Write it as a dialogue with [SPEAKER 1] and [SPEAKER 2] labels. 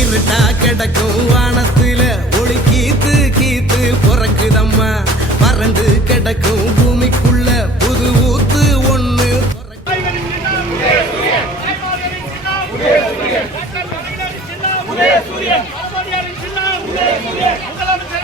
[SPEAKER 1] இருட்டா கிடக்கும் வானத்துல ஒளி கீத்து கீத்து பிறக்குதம்மா. பறந்து கிடக்கும் பூமிக்குள்ள புது ஊத்து ஒண்ணு
[SPEAKER 2] விவசாயிகளின்